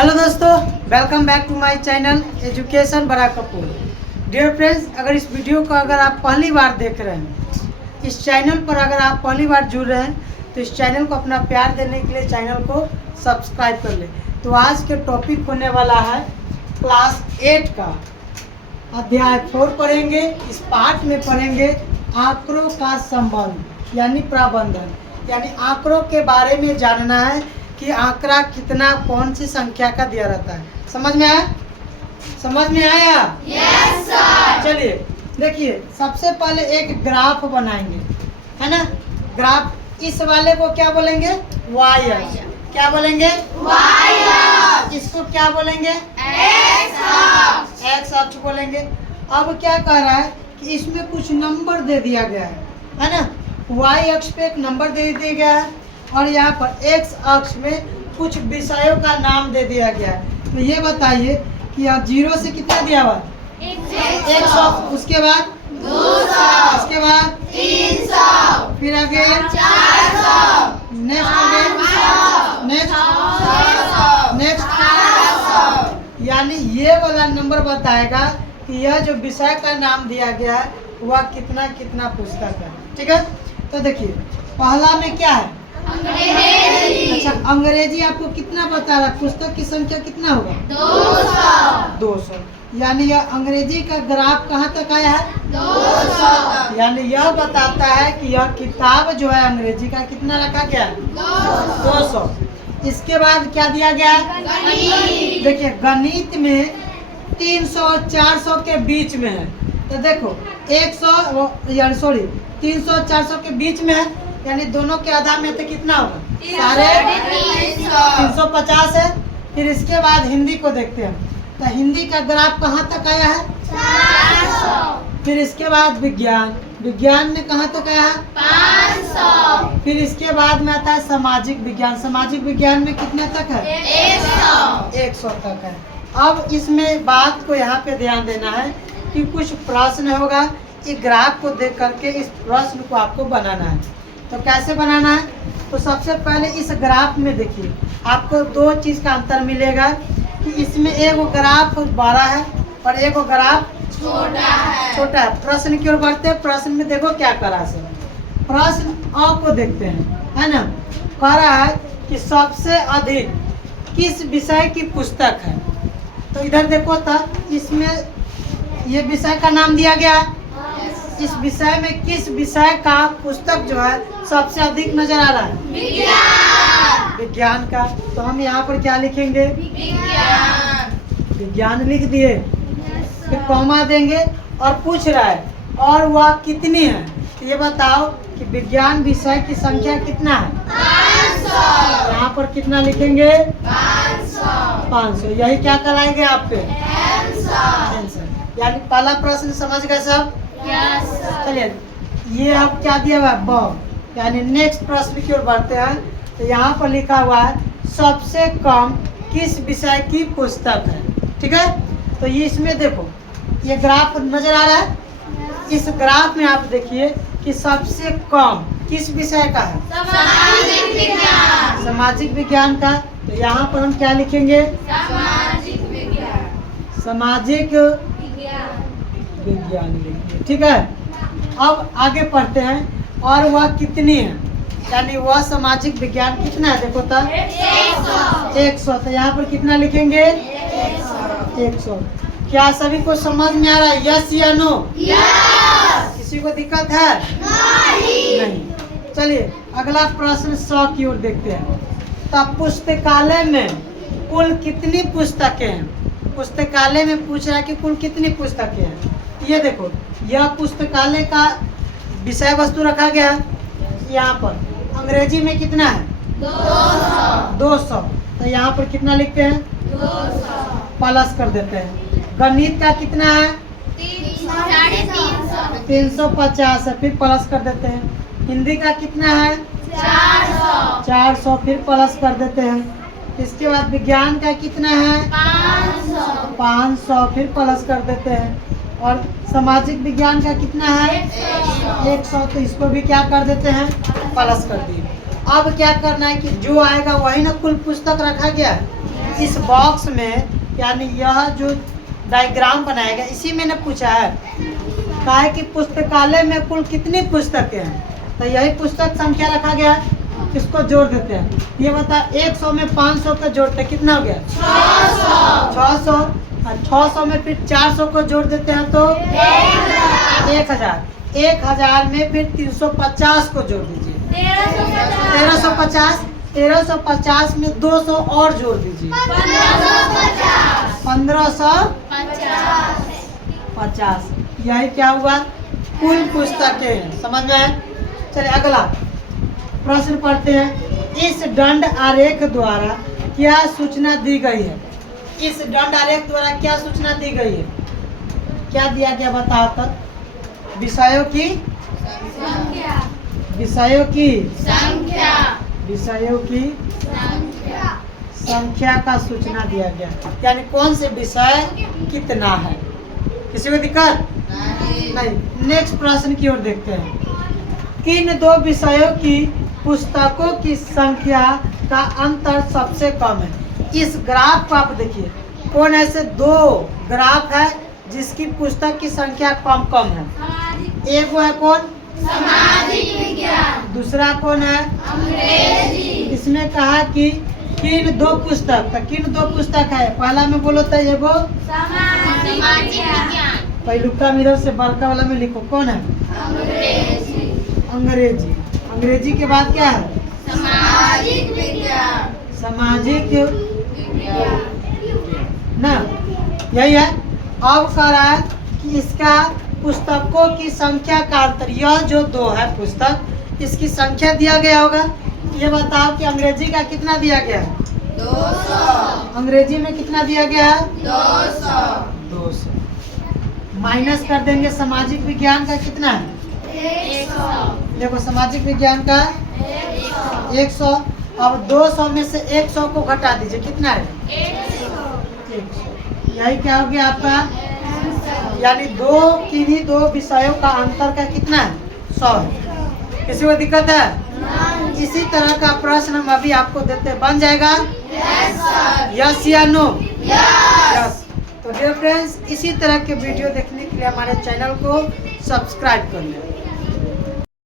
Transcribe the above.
Hello दोस्तों, welcome back to my channel education बड़ा Kapoor. Dear friends, अगर इस वीडियो को आप पहली बार देख रहे हैं, इस चैनल पर अगर आप पहली बार जुड़ रहे हैं तो इस चैनल को अपना प्यार देने के लिए चैनल को सब्सक्राइब कर ले। तो आज के टॉपिक होने वाला है क्लास 8 का अध्याय 4 पढ़ेंगे। इस पाठ में पढ़ेंगे आंकड़ों का संबंध यानी प्रबंधन, यानी आंकड़ों के बारे में जानना है कि आंकड़ा कितना कौन सी संख्या का दिया रहता है। समझ में आया? समझ में आया? Yes sir. चलिए देखिए, सबसे पहले एक ग्राफ बनाएंगे, है ना। ग्राफ, इस वाले को क्या बोलेंगे? वाई अक्ष। क्या बोलेंगे? वाई अक्ष। इसको क्या बोलेंगे? एक्स अक्ष। एक्स अक्ष बोलेंगे। अब क्या कह रहा है कि इसमें कुछ नंबर दे दिया गया है ना। वाई अक्ष पे एक नंबर दे दिया गया है और यहाँ पर एक्स अक्ष में कुछ विषयों का नाम दे दिया गया है। तो ये बताइए कि यहाँ 0 से कितना दिया हुआ? 100। उसके बाद 200। उसके बाद 300। फिर आगे 400। नेक्स्ट आगे नेक्स्ट 600। नेक्स्ट 700। यानी ये वाला नंबर बताएगा कि यह जो विषय का नाम दिया गया है वह कितना कितना पुस्तक है। ठीक है, तो देखिए पहला में क्या है? अंग्रेजी। अच्छा, अंग्रेजी आपको कितना बता रहा है? पुस्तक की संख्या कितना होगा? 200। यानी यह अंग्रेजी का ग्राफ कहाँ तक आया है? 200। यानी यह बताता है कि यह किताब जो है अंग्रेजी का कितना रखा गया है? 200। इसके बाद क्या दिया गया है? गणित। देखिए गणित में 300 और 400 के बीच में है। तो देखो 300 और 400 के बीच में है, यानी दोनों के आधा में तो कितना होगा? 350 है। फिर इसके बाद हिंदी को देखते हैं, तो हिंदी का ग्राफ कहाँ तक आया है? 400। फिर इसके बाद विज्ञान, विज्ञान में कहाँ तक आया है? 500। फिर इसके बाद में आता है सामाजिक विज्ञान, सामाजिक विज्ञान में कितने तक है? 100 तक है। अब इसमें बात को यहाँ पे ध्यान देना है कि कुछ प्रश्न होगा, इस ग्राफ को देख करके इस प्रश्न को आपको बनाना है। तो कैसे बनाना है? तो सबसे पहले इस ग्राफ में देखिए आपको दो चीज़ का अंतर मिलेगा कि इसमें एक ग्राफ बड़ा है और एक ग्राफ छोटा है। प्रश्न की ओर बढ़ते हैं। प्रश्न में देखो क्या करा से, प्रश्न अ को देखते हैं, है ना। कह रहा है कि सबसे अधिक किस विषय की पुस्तक है। तो इधर देखो था, इसमें ये विषय का नाम दिया गया है। इस विषय में किस विषय का पुस्तक जो है सबसे अधिक नजर आ रहा है? विज्ञान का। तो हम यहाँ पर क्या लिखेंगे? विज्ञान लिख दिए। फिर कॉमा देंगे और पूछ रहा है और वह कितनी है। तो ये बताओ कि विज्ञान विषय की संख्या कितना है? 500। यहाँ पर कितना लिखेंगे? 500। यही क्या कराएंगे आप पे? आंसर। यानी पहला प्रश्न समझ गए सब? चलिए, ये अब क्या दिया हुआ है? ब। यानी नेक्स्ट प्रश्न की ओर बढ़ते हैं। तो यहाँ पर लिखा हुआ है सबसे कम किस विषय की पुस्तक है। ठीक है, तो ये इसमें देखो ये ग्राफ नजर आ रहा है। इस ग्राफ में आप देखिए कि सबसे कम किस विषय का है? सामाजिक विज्ञान का। तो यहाँ पर हम क्या लिखेंगे? सामाजिक विज्ञान लिखिए। ठीक है, अब आगे पढ़ते हैं और वह कितनी है, यानी वह सामाजिक विज्ञान कितना है? देखो तो 100। तो यहाँ पर कितना लिखेंगे? 100। क्या सभी को समझ में आ रहा है? यस या नो? किसी को दिक्कत है? नहीं। चलिए अगला प्रश्न 100 की ओर देखते हैं। तब पुस्तकालय में कुल कितनी पुस्तकें हैं? पुस्तकालय में पूछ रहा है कि कुल कितनी पुस्तकें हैं। ये देखो, यह पुस्तकालय का विषय वस्तु रखा गया है। यहाँ पर अंग्रेजी में कितना है? 200। तो यहाँ पर कितना लिखते हैं? 200। प्लस कर देते हैं। गणित का कितना है? 350 है, फिर प्लस कर देते हैं। हिंदी का कितना है? 400, फिर प्लस कर देते हैं। इसके बाद विज्ञान का कितना है? 500, फिर प्लस कर देते हैं। और सामाजिक विज्ञान का कितना है? 100। तो इसको भी क्या कर देते हैं? प्लस कर दिए। अब क्या करना है कि जो आएगा वही ना कुल पुस्तक रखा गया है। इस बॉक्स में यानी यह जो डायग्राम बनाया गया इसी में ने पूछा है कहा है कि पुस्तकालय में कुल कितनी पुस्तकें हैं, तो यही पुस्तक संख्या रखा गया है, इसको जोड़ देते हैं। ये बता 100 में 500 को जोड़ते कितना हो गया 600 और 600 में फिर 400 को जोड़ देते हैं तो 1000। 1000 में फिर 350 को जोड़ दीजिए 1350। 1350 में 200 और जोड़ दीजिए 1550। यही क्या हुआ कुल पुस्तकें हैं। समझ में आए? चलिए अगला प्रश्न पढ़ते हैं। इस दंड आरेख द्वारा क्या सूचना दी गई है? इस दंड आरेख द्वारा क्या सूचना दी गई है? क्या दिया गया बताओ तक? विषयों की संख्या का सूचना दिया गया, यानी कौन से विषय कितना है। किसी को दिक्कत नहीं। नेक्स्ट प्रश्न की ओर देखते हैं। किन दो विषयों की पुस्तकों की संख्या का अंतर सबसे कम है? इस ग्राफ को आप देखिए, कौन ऐसे दो ग्राफ है जिसकी पुस्तक की संख्या कम है? एक वो है कौन? सामाजिक विज्ञान। दूसरा कौन है? अंग्रेजी। इसमें कहा कि किन दो पुस्तक, तो किन दो पुस्तक है? पहला में बोलो तो ये वो सामाजिक विज्ञान। पहलुका में इधर से बड़का वाला में लिखो, कौन है? अंग्रेजी। अंग्रेजी के बाद क्या है? सामाजिक विज्ञान। सामाजिक ना, यही है। अब कह रहा है कि इसका पुस्तकों की संख्या का अंतर, यह जो दो है पुस्तक इसकी संख्या दिया गया होगा। ये बताओ कि अंग्रेजी का कितना दिया गया है? 200। अंग्रेजी में कितना दिया गया है? 200। माइनस कर देंगे सामाजिक विज्ञान का कितना है? 100। देखो सामाजिक विज्ञान का 100। अब 200 में से 100 को घटा दीजिए, कितना है? 100। यही क्या हो गया आपका? यानी किन्हीं दो विषयों का अंतर का कितना है? 100 है। किसी को दिक्कत है? इसी तरह का प्रश्न हम अभी आपको देते, बन जाएगा यस या नो? यस। तो डियर फ्रेंड्स, इसी तरह के वीडियो देखने के लिए हमारे चैनल को सब्सक्राइब कर लें।